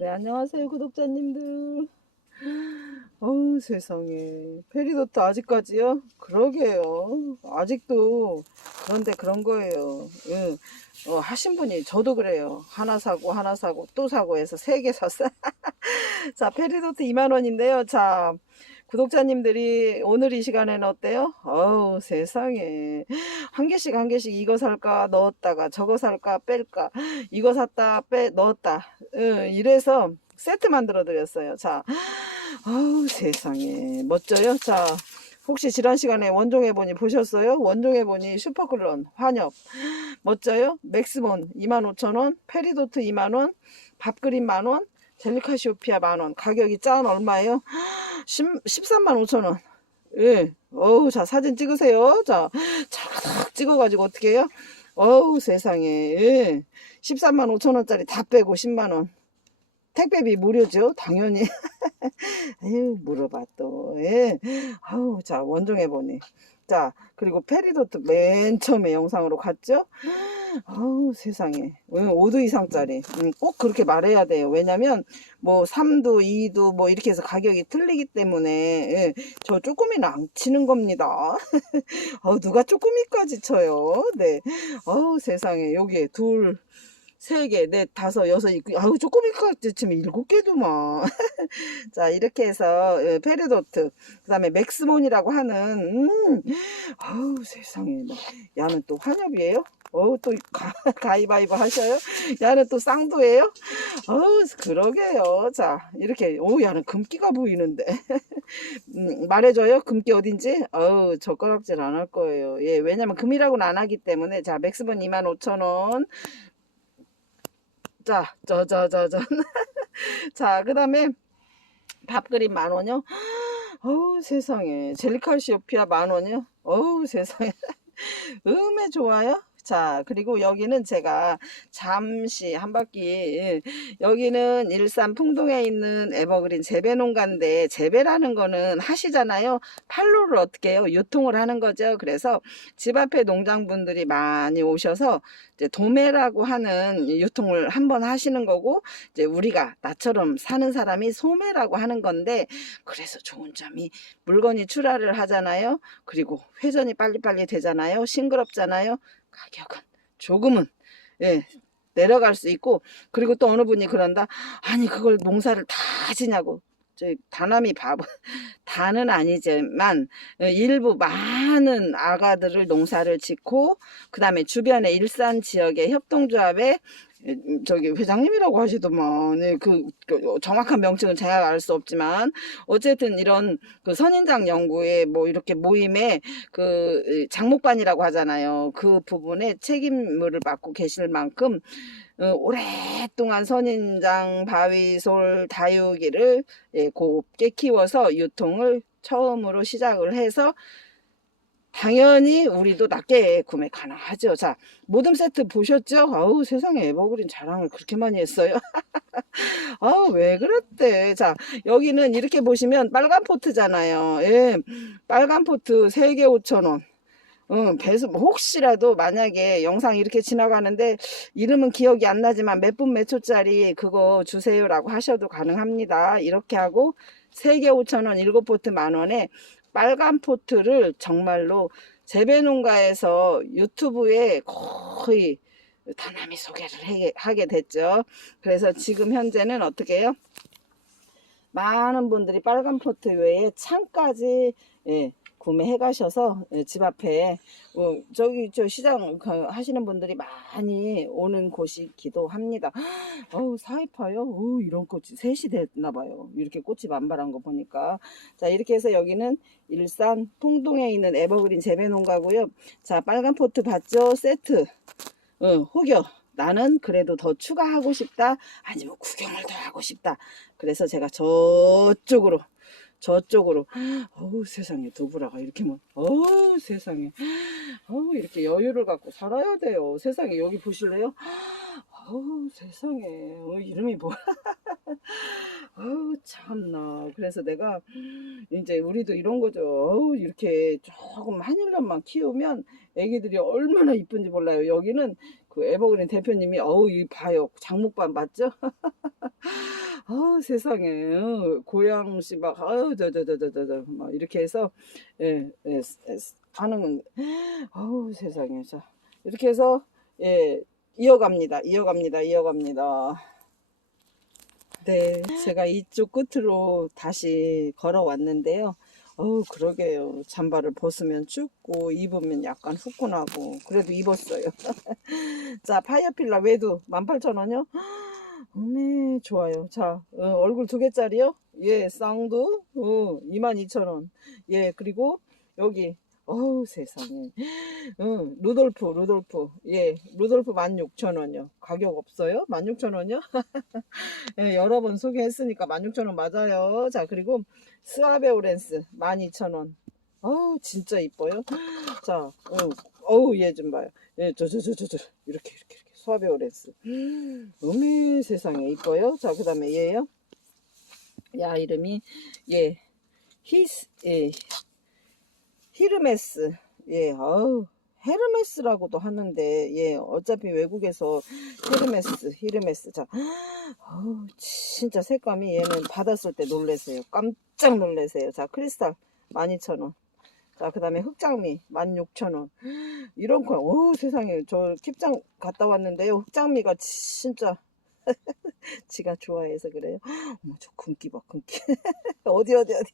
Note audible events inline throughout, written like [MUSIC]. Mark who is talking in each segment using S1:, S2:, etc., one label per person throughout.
S1: 네, 안녕하세요, 구독자님들. 어우, 세상에. 페리도트 아직까지요? 그러게요. 아직도 그런데 그런 거예요. 응. 어, 하신 분이 저도 그래요. 하나 사고, 하나 사고, 또 사고 해서 세 개 샀어요. [LAUGHS] 자, 페리도트 2만원인데요. 자, 구독자님들이 오늘 이 시간에는 어때요? 어우, 세상에. 한 개씩 한 개씩 이거 살까 넣었다가 저거 살까 뺄까 이거 샀다 빼 넣었다. 응, 이래서 세트 만들어 드렸어요. 자 아우 세상에. 멋져요? 자 혹시 지난 시간에 원종해보니 보셨어요? 원종해보니 슈퍼클론 환엽. 멋져요? 맥스몬 25,000원 페리도트 2만원 밥그림 만원 젤리카시오피아 만원 가격이 짠 얼마예요 10, 13만 5천원 예. 어우, 자, 사진 찍으세요. 자, 착 찍어가지고 어떻게 해요? 어우, 세상에. 예. 13만 5천 원짜리 다 빼고 10만 원. 택배비 무료죠? 당연히. [LAUGHS] 에휴, 물어봐 또. 예. 아우, 자, 원종해 보니. 자, 그리고 페리도트 맨 처음에 영상으로 갔죠? 아우, 세상에. 5도 이상짜리. 음, 꼭 그렇게 말해야 돼요. 왜냐면, 뭐, 3도, 2도, 뭐, 이렇게 해서 가격이 틀리기 때문에, 예, 저 쪼꼬미는 안 치는 겁니다. [LAUGHS] 어, 누가 쪼꼬미까지 쳐요? 네. 아우, 세상에. 여기에 둘, 세 개, 넷, 다섯, 여섯, 있고, 아우, 쪼꼬미까지 치면 일곱 개도만. [LAUGHS] 자, 이렇게 해서, 예, 페르도트, 그 다음에 맥스몬이라고 하는, 음, 아우, 세상에. 야는 또 환엽이에요? 어우, 또 [LAUGHS] 가, 가위바위보 하셔요? 야는 또 쌍도예요? 어우, 그러게요. 자, 이렇게, 오, 야는 금기가 보이는데. [LAUGHS] 음, 말해줘요? 금기 어딘지? 어우, 젓가락질 안 할 거예요. 예, 왜냐면 금이라고는 안 하기 때문에. 자, 맥스본 25,000원. 자, 저저저저. [LAUGHS] 자, 그 다음에 밥그림 만 원요. [GASPS] 어우 세상에 젤리칼시오피아 만 원요. 어우 세상에 [LAUGHS] 음에 좋아요. 자 그리고 여기는 제가 잠시 한 바퀴. 예, 여기는 일산 풍동에 있는 에버그린 재배 농가인데 재배라는 거는 하시잖아요. 판로를 어떻게 해요? 유통을 하는 거죠. 그래서 집 앞에 농장분들이 많이 오셔서 이제 도매라고 하는 유통을 한번 하시는 거고 이제 우리가 나처럼 사는 사람이 소매라고 하는 건데 그래서 좋은 점이 물건이 출하를 하잖아요. 그리고 회전이 빨리빨리 되잖아요. 싱그럽잖아요 가격은 조금은 예 내려갈 수 있고 그리고 또 어느 분이 그런다? 아니 그걸 농사를 다저 다남이 바보. [LAUGHS] 다는 아니지만 일부 많은 아가들을 농사를 짓고 그 다음에 주변의 일산 지역의 협동조합에 저기 회장님이라고 하시더만. 네, 그, 그 정확한 명칭은 제가 알 수 없지만. 어쨌든 이런 그 선인장 연구에 뭐 이렇게 모임에 그 장목반이라고 하잖아요. 그 부분에 책임을 맡고 계실 만큼 어, 오랫동안 선인장 바위솔 다육이를 예, 곱게 키워서 유통을 처음으로 시작을 해서 당연히 우리도 낮게 구매 가능하죠. 자, 모듬 세트 보셨죠? 아우, 세상에 에버그린 자랑을 그렇게 많이 했어요. [LAUGHS] 아우, 왜 그랬대. 자, 여기는 이렇게 보시면 빨간 포트잖아요. 예, 빨간 포트 3개 5천원. 응, 배수, 혹시라도 만약에 영상 이렇게 지나가는데 이름은 기억이 안 나지만 몇 분 몇 초짜리 그거 주세요라고 하셔도 가능합니다. 이렇게 하고 3개 5천원, 7포트 만원에 빨간 포트를 정말로 재배 농가에서 유튜브에 거의 다남이 소개를 하게 됐죠. 그래서 지금 현재는 어떻게 해요? 많은 분들이 빨간 포트 외에 창까지 예, 구매해 가셔서 예, 집 앞에 어, 저기 저 시장 하시는 분들이 많이 오는 곳이기도 합니다. [GASPS] 어우 사이파요? 어 이런 꽃이 셋이 됐나 봐요. 이렇게 꽃이 만발한 거 보니까 자 이렇게 해서 여기는 일산 통동에 있는 에버그린 재배 농가고요. 자 빨간 포트 봤죠? 세트 어, 혹여 나는 그래도 더 추가하고 싶다 아니면 구경을 더 하고 싶다 그래서 제가 저쪽으로 저쪽으로. 어우 세상에 두부라가 이렇게 뭐 어우 세상에. 어우 이렇게 여유를 갖고 살아야 돼요. 세상에 여기 보실래요? 어우 세상에. 어, 이름이 뭐야? [LAUGHS] 아우 참나. 그래서 내가 이제 우리도 이런 거죠. 어우 이렇게 조금 한 1년만 키우면 애기들이 얼마나 이쁜지 몰라요. 여기는 그 에버그린 대표님이 어우 이 봐요. 장목반 맞죠? [LAUGHS] 아우 세상에. 어, 고양시 막 아우 저저저저저 막 이렇게 해서 예, 예, 예, 하는 건 [GASPS] 아우 세상에. 자 이렇게 해서 예 이어갑니다. 이어갑니다. 이어갑니다. 네 제가 이쪽 끝으로 다시 걸어왔는데요 어우 그러게요. 잠바를 벗으면 춥고 입으면 약간 후끈하고 그래도 입었어요. [LAUGHS] 자 파이어필라 외두 18,000원이요? 어메 [GASPS] 좋아요. 자 어, 얼굴 두 개짜리요? 예 쌍두? 어, 22,000원. 예 그리고 여기 어우 세상에. 응, 루돌프 루돌프. 예 루돌프 16,000원이요. 가격 없어요? 16,000원이요? [LAUGHS] 예, 여러 번 소개했으니까 16,000원 맞아요. 자 그리고 스와베 오렌스 12,000원. 어우 진짜 이뻐요. [GASPS] 자 어, 어우 얘 좀 봐요. 예저 저 저 저 저. 이렇게 이렇게 이렇게. 스와베 오렌스. [GASPS] 어메 세상에. 이뻐요? 자 그 다음에 얘요. 야 이름이 예. 히스 예 히르메스 예 어우 헤르메스라고도 하는데 예 어차피 외국에서 히르메스 히르메스. 자 어우 진짜 색감이 얘는 받았을 때 놀래세요. 깜짝 놀래세요. 자 크리스탈 12,000원. 자 그 다음에 흑장미 16,000원. 이런 거 어우 세상에. 저 킵장 갔다 왔는데요. 흑장미가 진짜 [LAUGHS] 지가 좋아해서 그래요. [GASPS] 어머 저 금기 봐 금기. 어디 어디 어디.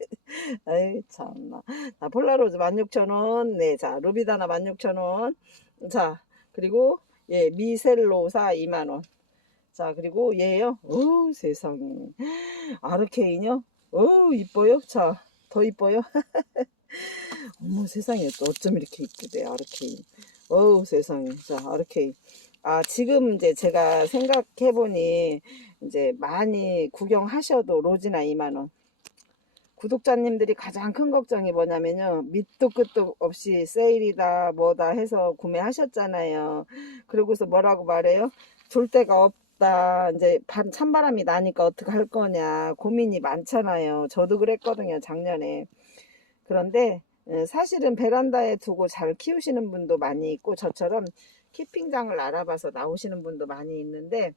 S1: 아이 참나. 자 폴라로즈 16,000원. 네, 자 루비다나 16,000원. 자 그리고 예 미셀로사 2만 원. 자 그리고 얘요. 어 세상에. [GASPS] 아르케인요. 어 이뻐요. 자 더 이뻐요. [LAUGHS] 어머 세상에 또 어쩜 이렇게 이쁘대 아르케인. 어우 세상에. 자 아르케인. 아, 지금 이제 제가 생각해 보니 이제 많이 구경하셔도 로지나 2만원. 구독자님들이 가장 큰 걱정이 뭐냐면요. 밑도 끝도 없이 세일이다 뭐다 해서 구매하셨잖아요. 그러고서 뭐라고 말해요? 줄 데가 없다. 이제 반- 찬바람이 나니까 어떻게 할 거냐. 고민이 많잖아요. 저도 그랬거든요. 작년에. 그런데 에, 사실은 베란다에 두고 잘 키우시는 분도 많이 있고 저처럼 키핑장을 알아봐서 나오시는 분도 많이 있는데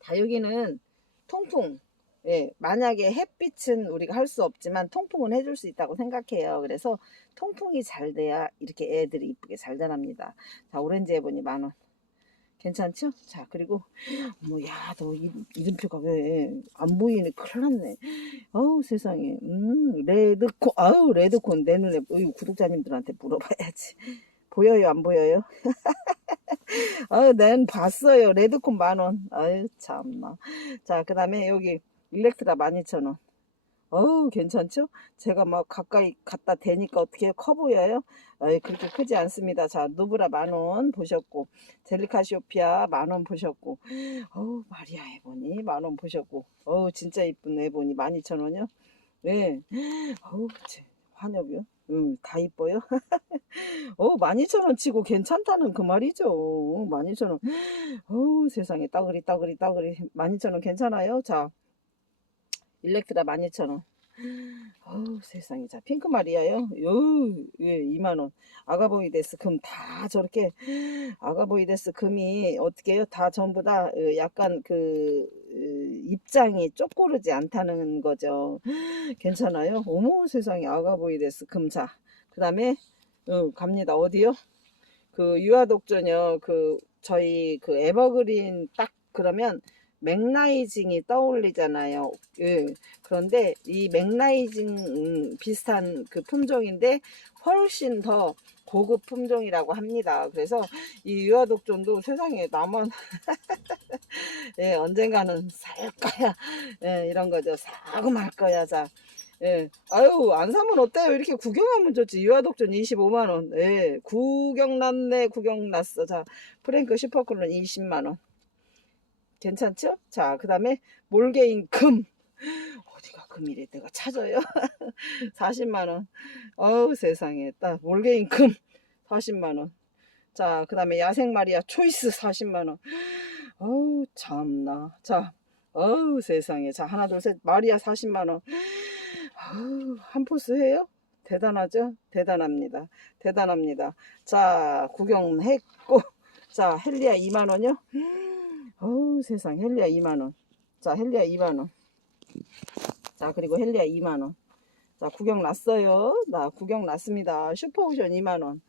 S1: 다육이는 통풍 예, 만약에 햇빛은 우리가 할 수 없지만 통풍은 해줄 수 있다고 생각해요. 그래서 통풍이 잘 돼야 이렇게 애들이 이쁘게 잘 자랍니다. 자, 오렌지 해보니 만원. 괜찮죠? 자, 그리고, 어머, 야, 너 이름, 이름표가 왜 안 보이네. 큰일 났네. 어우, 세상에. 음, 레드콘, 아우, 레드콘. 내 눈에, 어이, 구독자님들한테 물어봐야지. 보여요, 안 보여요? 아유, [LAUGHS] 난 봤어요. 레드콘 만원. 아유, 참나. 자, 그 다음에 여기 일렉트라 12,000원. 어우, 괜찮죠? 제가 막 가까이 갖다 대니까 어떻게 커 보여요? 아이, 그렇게 크지 않습니다. 자, 누브라 만원 보셨고, 젤리카시오피아 만원 보셨고, 어우, 마리아 에보니 만원 보셨고, 어우, 진짜 이쁜 에보니 12,000원이요? 네. 어우, 제 환엽이요? 응, 다 이뻐요? [LAUGHS] 어, 12,000원 치고 괜찮다는 그 말이죠. 12,000원. [GASPS] 어우, 세상에, 따그리, 따그리, 따그리. 12,000원 괜찮아요? 자, 일렉트라 12,000원. 어우, 세상에. 자, 핑크 마리아요? 요, 예, 2만원. 아가보이데스 금 다 저렇게, 아가보이데스 금이 어떻게 해요? 다 전부 다 어, 약간 그, 어, 입장이 쪼꼬르지 않다는 거죠. 괜찮아요? 어머, 세상에. 아가보이데스 금. 자, 그 다음에, 어, 갑니다. 어디요? 그 유아독전요. 그 저희 그 에버그린 딱 그러면 맥라이징이 떠올리잖아요. 예. 그런데 이 맥라이징 음, 비슷한 그 품종인데 훨씬 더 고급 품종이라고 합니다. 그래서 이 유아독전도 세상에 나만 [LAUGHS] 예, 언젠가는 살 거야. 예, 이런 거죠. 사고 말 거야. 자. 예. 아유, 안 사면 어때요? 이렇게 구경하면 좋지. 유아독전 25만원. 예. 구경 났네, 구경 났어. 자, 프랭크 슈퍼클론 20만원. 괜찮죠? 자, 그 다음에 몰게인 금. 어디가 금이래? 내가 찾아요. [LAUGHS] 40만원. 어우, 세상에. 딱, 몰게인 금. 40만원. 자, 그 다음에 야생 마리아 초이스 40만원. 어우 참나 자 어우 세상에 자 하나 둘 셋 마리아 40만원 어우 한 포스 해요? 대단하죠? 대단합니다 대단합니다 자 구경했고 자 헬리아 2만원이요? 어우 세상. 헬리아 2만원. 자 헬리아 2만원. 자 그리고 헬리아 2만원. 자 구경 났어요. 나 구경 났습니다. 슈퍼오션 2만원.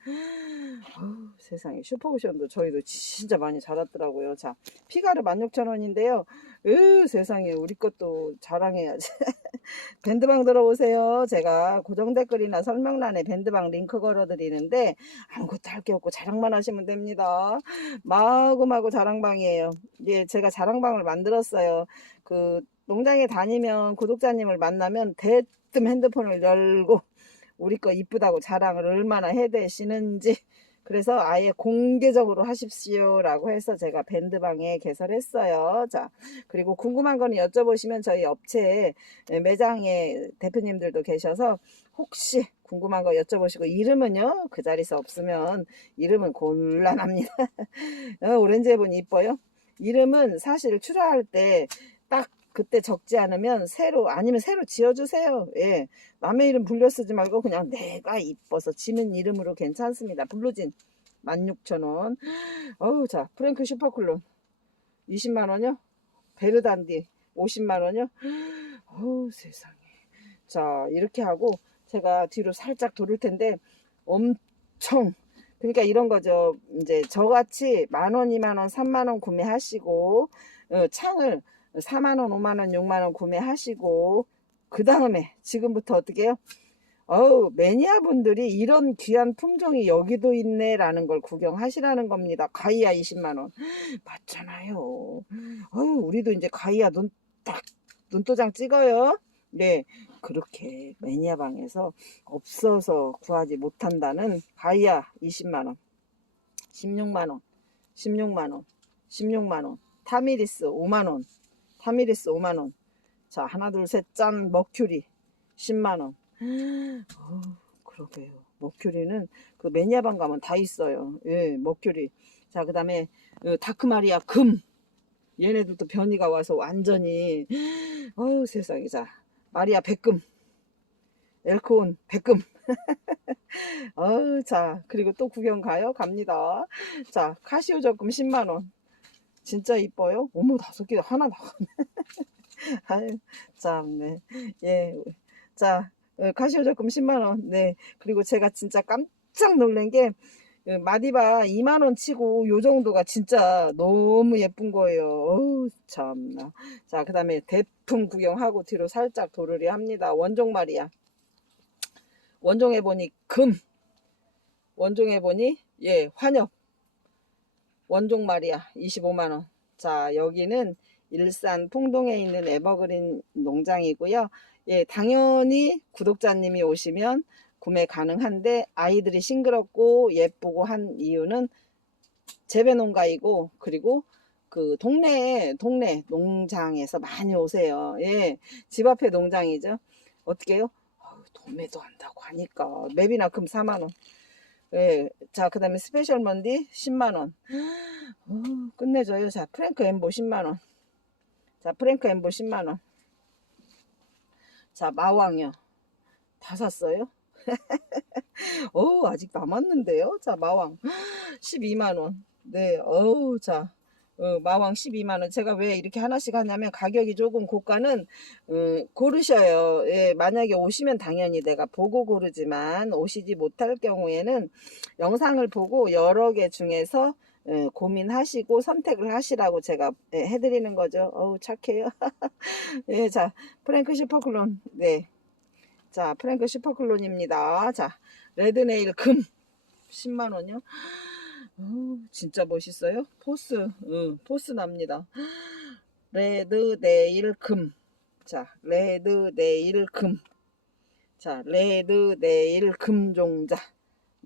S1: 어우, 세상에. 슈퍼오션도 저희도 진짜 많이 자랐더라고요. 자 피가르 16,000원인데요 으 세상에 우리 것도 자랑해야지. [LAUGHS] 밴드방 들어오세요. 제가 고정 댓글이나 설명란에 밴드방 링크 걸어 드리는데 아무것도 할 게 없고 자랑만 하시면 됩니다. 마구마구 자랑방이에요. 예 제가 자랑방을 만들었어요. 그 농장에 다니면 구독자님을 만나면 대뜸 핸드폰을 열고 우리 거 이쁘다고 자랑을 얼마나 해대시는지 그래서 아예 공개적으로 하십시오라고 해서 제가 밴드방에 개설했어요. 자, 그리고 궁금한 거는 여쭤보시면 저희 업체 매장에 대표님들도 계셔서 혹시 궁금한 거 여쭤보시고 이름은요 그 자리에서 없으면 이름은 곤란합니다. [LAUGHS] 어, 오렌지 해보니 이뻐요. 이름은 사실 출하할 때딱 그때 적지 않으면 새로 아니면 새로 지어주세요. 예, 남의 이름 불려 쓰지 말고 그냥 내가 이뻐서 지는 이름으로 괜찮습니다. 블루진 16,000원. 어우 자 프랭크 슈퍼클론 20만원이요. 베르단디 50만원이요. 어우 세상에. 자 이렇게 하고 제가 뒤로 살짝 돌을 텐데 엄청 그러니까 이런 거죠. 이제 저같이 만원, 이만원, 삼만원 구매하시고 어, 창을 4만원, 5만원, 6만원 구매하시고 그 다음에 지금부터 어떻게 해요? 어우 매니아 분들이 이런 귀한 품종이 여기도 있네 라는 걸 구경하시라는 겁니다. 가이아 20만원 [GASPS] 맞잖아요. 어우 우리도 이제 가이아 눈 딱 눈도장 찍어요. 네 그렇게 매니아 방에서 없어서 구하지 못한다는 가이아 20만원 16만원 16만원 16만원 타미리스 5만원 타미리스 5만원. 자 하나 둘 셋 짠. 머큐리 10만원. 어, 그러게요. 머큐리는 그 매니아방 가면 다 있어요. 예 머큐리. 자 그 다음에 다크마리아 금. 얘네들도 변이가 와서 완전히 어우 세상에. 자 마리아 백금. 엘코온 백금. [LAUGHS] 어우 자 그리고 또 구경 가요? 갑니다. 자 카시오 적금 10만원 진짜 이뻐요? 어머 다섯 개 하나 나가네. [LAUGHS] 참네. 예자 어, 카시오 적금 10만원. 네. 그리고 제가 진짜 깜짝 놀란 게 어, 마디바 2만원 치고 요 정도가 진짜 너무 예쁜 거예요. 어우 참나. 자그 다음에 대품 구경하고 뒤로 살짝 도르리 합니다. 원종 말이야. 원종해 보니 금. 원종해 보니 예 환엽 원종 말이야 25만원 자 여기는 일산 풍동에 있는 에버그린 농장이고요 예 당연히 구독자님이 오시면 구매 가능한데 아이들이 싱그럽고 예쁘고 한 이유는 재배 농가이고 그리고 그 동네 동네 농장에서 많이 오세요. 예, 집 앞에 농장이죠. 어떻게요? 도매도 한다고 하니까 맵이나 금 4만 원. 예, 자 그 다음에 스페셜 먼디 10만 원. 어, 끝내줘요. 자 프랭크 엠보 10만 원. 자 프랭크 엠보 10만 원. 자 마왕요. 다 샀어요? [LAUGHS] 어우 아직 남았는데요 자 마왕 [GASPS] 12만원 네 어우 자 어, 마왕 12만원. 제가 왜 이렇게 하나씩 하냐면 가격이 조금 고가는 어, 고르셔요. 예, 만약에 오시면 당연히 내가 보고 고르지만 오시지 못할 경우에는 영상을 보고 여러 개 중에서 예, 고민하시고 선택을 하시라고 제가 예, 해드리는 거죠. 어우 착해요. [LAUGHS] 예, 자 프랭크 슈퍼클론. 네. 자, 프랭크 슈퍼클론입니다. 자, 레드네일 금. 10만원이요. 어, 진짜 멋있어요. 포스, 응, 포스 납니다. [GASPS] 레드 네일 금. 자, 레드 네일 금. 자, 레드 네일 금종자.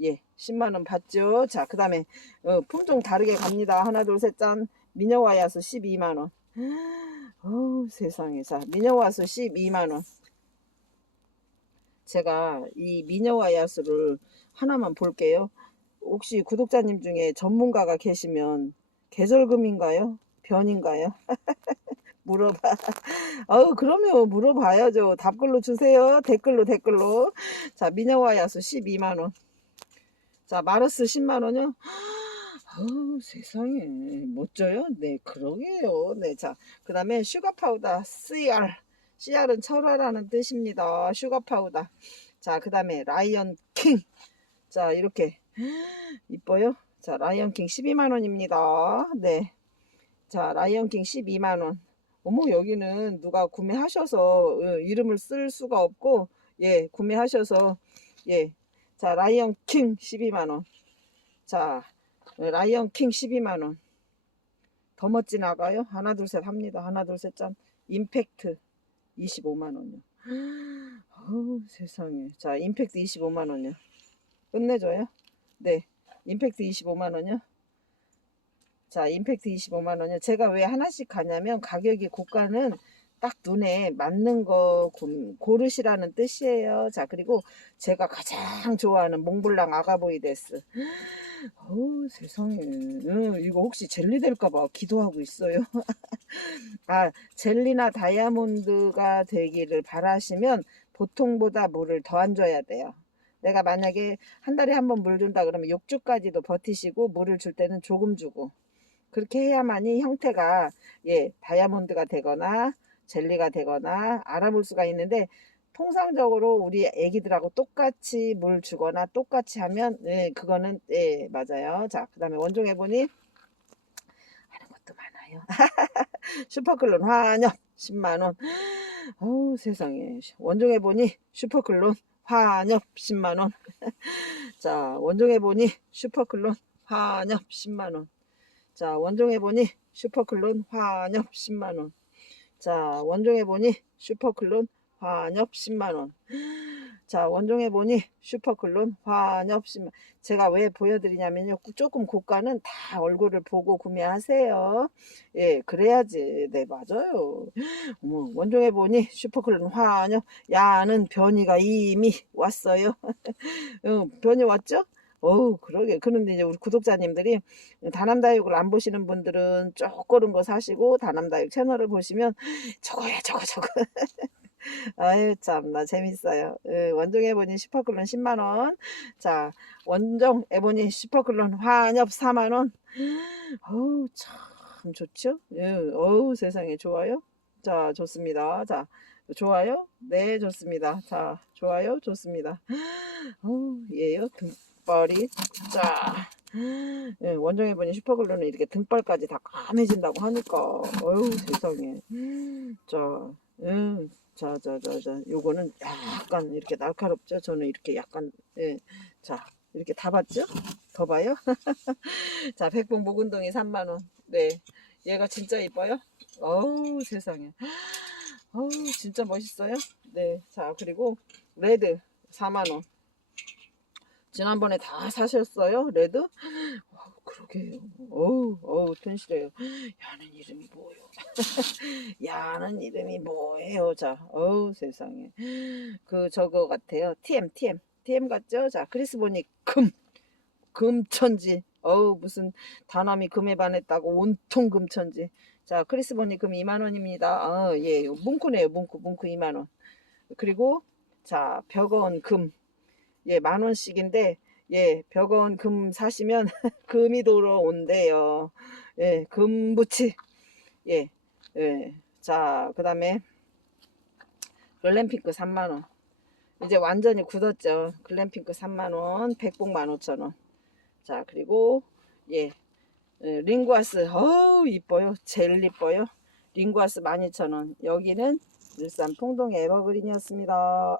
S1: 예, 10만원 받죠. 자, 그 다음에, 어, 품종 다르게 갑니다. 하나, 둘, 셋, 짠. 미녀와야수 12만원. [GASPS] 어우, 세상에. 자, 미녀와수 12만원. 제가 이 미녀와 야수를 하나만 볼게요. 혹시 구독자님 중에 전문가가 계시면 계절금인가요? 변인가요? [LAUGHS] 물어봐. 어우, 그러면 물어봐야죠. 답글로 주세요. 댓글로, 댓글로. 자, 미녀와 야수 12만원. 자, 마르스 10만원요. [GASPS] 어우, 세상에. 멋져요? 네, 그러게요. 네, 자, 그 다음에 슈가 파우더 CR. CR은 철화라는 뜻입니다. 슈가 파우더. 자, 그 다음에 라이언 킹. 자, 이렇게. 이뻐요? 자, 라이언 킹 12만원입니다. 네. 자, 라이언 킹 12만원. 어머, 여기는 누가 구매하셔서 어, 이름을 쓸 수가 없고, 예, 구매하셔서, 예. 자, 라이언 킹 12만원. 자, 어, 라이언 킹 12만원. 더 멋진 아가요? 하나, 둘, 셋 합니다. 하나, 둘, 셋 짠. 임팩트 25만원요. [GASPS] 어우, 세상에. 자, 임팩트 25만원요. 끝내줘요? 네. 임팩트 25만원요. 자, 임팩트 25만원요. 제가 왜 하나씩 가냐면 가격이 고가는 딱 눈에 맞는 거 고- 고르시라는 뜻이에요. 자, 그리고 제가 가장 좋아하는 몽블랑 아가보이 데스. [GASPS] 어우, 세상에. 응, 이거 혹시 젤리 될까봐 기도하고 있어요. [LAUGHS] 아, 젤리나 다이아몬드가 되기를 바라시면 보통보다 물을 더안 줘야 돼요. 내가 만약에 한 달에 한 번 물 준다 그러면 6주까지도 버티시고 물을 줄 때는 조금 주고. 그렇게 해야만이 형태가 예 다이아몬드가 되거나 젤리가 되거나 알아볼 수가 있는데 통상적으로 우리 애기들하고 똑같이 물 주거나 똑같이 하면 예 그거는 예 맞아요. 자 그 다음에 원종 해 보니 하는 것도 많아요. [LAUGHS] 슈퍼클론 환엽 10만원. 어우 세상에. 원종해 보니 슈퍼클론 환엽 10만원. [LAUGHS] 자 원종해 보니 슈퍼클론 환엽 10만원. 자 원종해 보니 슈퍼클론 환엽 10만원. 자 원종해 보니 슈퍼클론 환엽 10만원 자 원종해 보니 슈퍼클론 환엽 10만 제가 왜 보여드리냐면요. 조금 고가는 다 얼굴을 보고 구매하세요. 예 그래야지. 네 맞아요. 어머 원종해 보니 슈퍼클론 환엽 야는 변이가 이미 왔어요. [LAUGHS] 어, 변이 왔죠? 어우 그러게. 그런데 이제 우리 구독자님들이 다남다육을 안 보시는 분들은 쪼그른 거 사시고 다남다육 채널을 보시면 저거야 저거 저거 [LAUGHS] 아유 참나 재밌어요. 예, 원종 에보니 슈퍼클론 10만원. 자 원종 에보니 슈퍼클론 환엽 4만원. 어우 참 좋죠? 예, 어우 세상에 좋아요? 자 좋습니다. 자 좋아요? 네 좋습니다. 자 좋아요? 좋습니다. 어우 예요? 등발이. 자 예, 원정해 보니 슈퍼글루는 이렇게 등발까지 다 까매진다고 하니까. 어휴 세상에. 자, 음, 자, 자, 자, 자, 요거는 약간 이렇게 날카롭죠? 저는 이렇게 약간, 예, 자, 이렇게 다 봤죠? 더 봐요? [LAUGHS] 자, 백봉 목운동이 3만원. 네. 얘가 진짜 이뻐요? 어우, 세상에. [GASPS] 어우, 진짜 멋있어요? 네. 자, 그리고 레드 4만원. 지난번에 다 사셨어요? 레드? [GASPS] 어우, 그러게요. 어우, 어우, 튼실해요. 야는 이름이 뭐요? [LAUGHS] 야는 이름이 뭐예요? 자, 어우, 세상에. 그, 저거 같아요. TM, TM. TM 같죠? 자, 크리스 보니 금. 금천지. 어우, 무슨 다남이 금에 반했다고 온통 금천지. 자, 크리스 보니 금 2만 원입니다. 아, 예, 뭉크네요. 뭉크, 뭉크 2만 원. 그리고, 자, 벽어원 금. 예, 만 원씩인데, 예, 벽원 금 사시면 [LAUGHS] 금이 돌아온대요. 예, 금부치. 예, 예. 자, 그 다음에 글램핑크 3만원. 이제 완전히 굳었죠. 글램핑크 3만원, 백봉 15,000원. 자, 그리고, 예, 예, 링구아스. 어우, 이뻐요. 제일 이뻐요. 링구아스 12,000원. 여기는 일산 풍동 에버그린이었습니다.